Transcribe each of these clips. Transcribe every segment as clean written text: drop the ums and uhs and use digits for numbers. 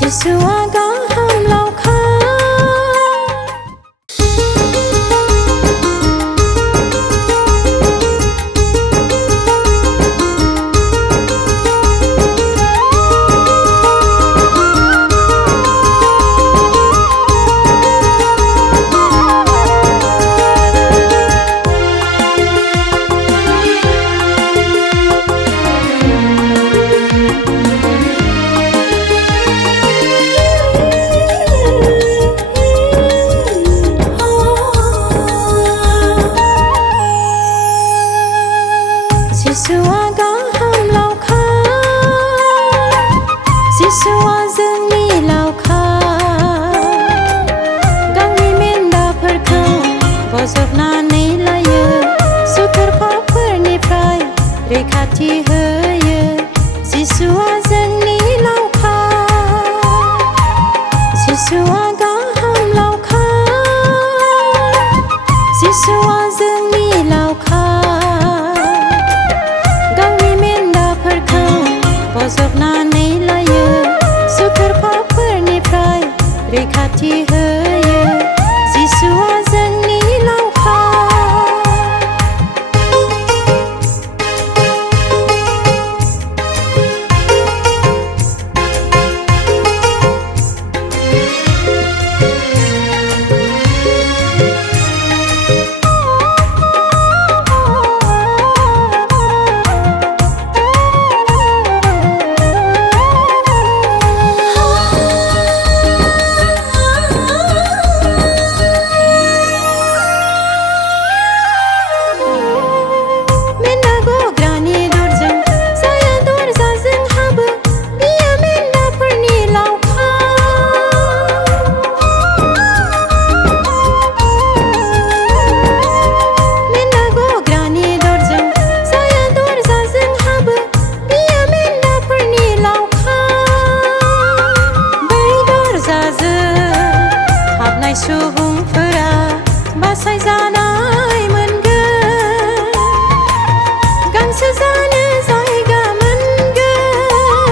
जिसुआ गाहाम लावखार जिसुआ गाहाम लावखार जिसुआ जोंनि लावखार गावनि मेन्दाफोरखौ बजबनानै लायो सुथुरफोरनिफ्राय रैखाथि होयो जिसुआ जोंनि लावखार जिसुआ गाहाम लावखार जिसुआ जोंनि लावखार बजबनानै लायो सुथुरफोरनिफ्राय रैखाथि होयो जिसुआ जोंनि लावखार सुबुंफोरा बासायजानाय मोनगोन गांसो जानो जायगा मोनगोन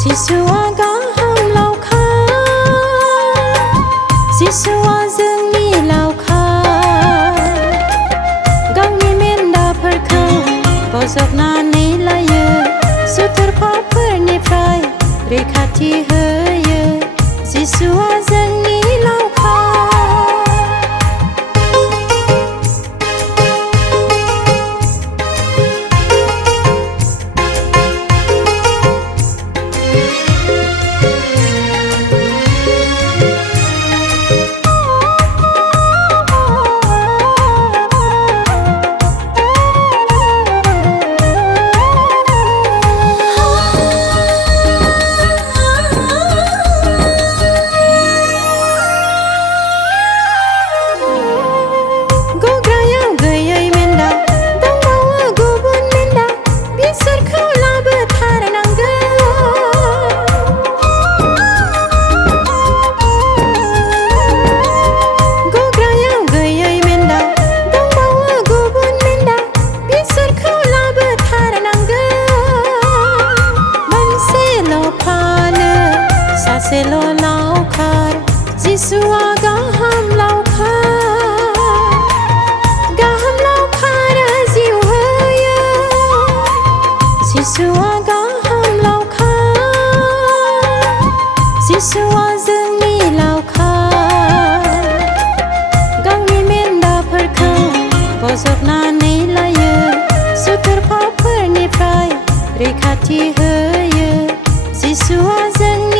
जिसुआ गाहाम लावखार जिसुआ जोंनि लावखार गावनि मेन्दाफोरखौ बजबनानै लायो सुथुरफोरनिफ्राय रैखाथि होयो जिसुआ जोंनि सासेल' लावखार जिसुआ गाहाम लावखारा जिउ होयो जिसुआ गाहाम लावखार जिसुआ जोंनि लावखार गावनि मेन्दाफोरखौ बजबनानै लायो सुथुरफोरनिफ्राय रैखाथि होयो जिसुआ जोंनि